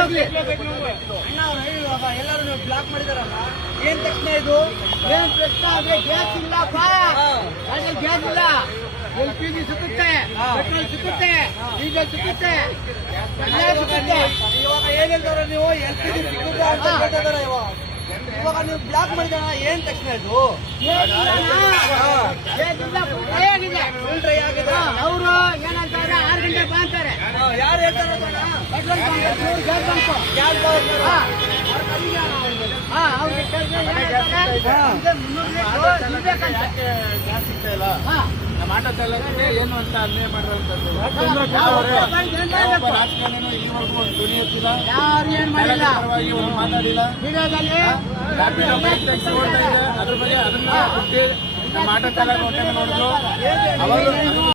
ಹೋಗ್ಲಿ ಅಣ್ಣ ಅವ್ರು ಹೇಳಿರುವಾಗ ಎಲ್ಲರೂ ನೀವು ಬ್ಲಾಕ್ ಮಾಡಿದಾರಲ್ಲ, ಏನ್ ತಕ್ಷಣ ಇದು? ಏನ್ ಪ್ರಶ್ನೆ ಅಂದ್ರೆ ಗ್ಯಾಸ್ ಇಲ್ಲಪ್ಪ, ಗ್ಯಾಸ್ ಇಲ್ಲ. LPG ಸಿಗುತ್ತೆ, ಪೆಟ್ರೋಲ್ ಸಿಗುತ್ತೆ, ಡೀಸೆಲ್ ಸಿಗುತ್ತೆ, ಎಲ್ಲ ಸಿಗುತ್ತೆ. ಇವಾಗ ಏನ್ ಹೇಳ್ತಾರ ನೀವು? LPG ಸಿಗುತ್ತೆ ಅಂತ ಹೇಳ್ತಿದಾರ. ಇವಾಗ ನೀವು ಬ್ಲಾಕ್ ಮಾಡಿದಾರ, ಏನ್ ತಕ್ಷಣ ಇದು? ಅವರು ಏನಂತಾರೆ, 6 ಗಂಟೆ ಬಾ ಅಂತಾರೆ. ಯಾರು ಹೇಳ್ತಾರೆ? ಪೆಟ್ರೋಲ್ ನಮ್ಮ ಆಟೋ ಚಾಲಕರಿಗೆ ಏನು ಅಂತ ಅನ್ಯಾಯ ಮಾಡಿರುವಂತದ್ದು ರಾಜಕಾರಣಿನೂ ಇಲ್ಲಿವರೆಗೂ ಒಂದು ಧ್ವನಿ ಎತ್ತಿಲ್ಲ, ಪರವಾಗಿ ಒಂದು ಮಾತಾಡಿಲ್ಲ. ಅದ್ರ ಬಗ್ಗೆ ಅದನ್ನ ಬಿಟ್ಟು ನಮ್ಮ ಆಟೋ ಚಾಲಕ ಹೊಟ್ಟೆ ನೋಡಿದ್ರು ಅವರು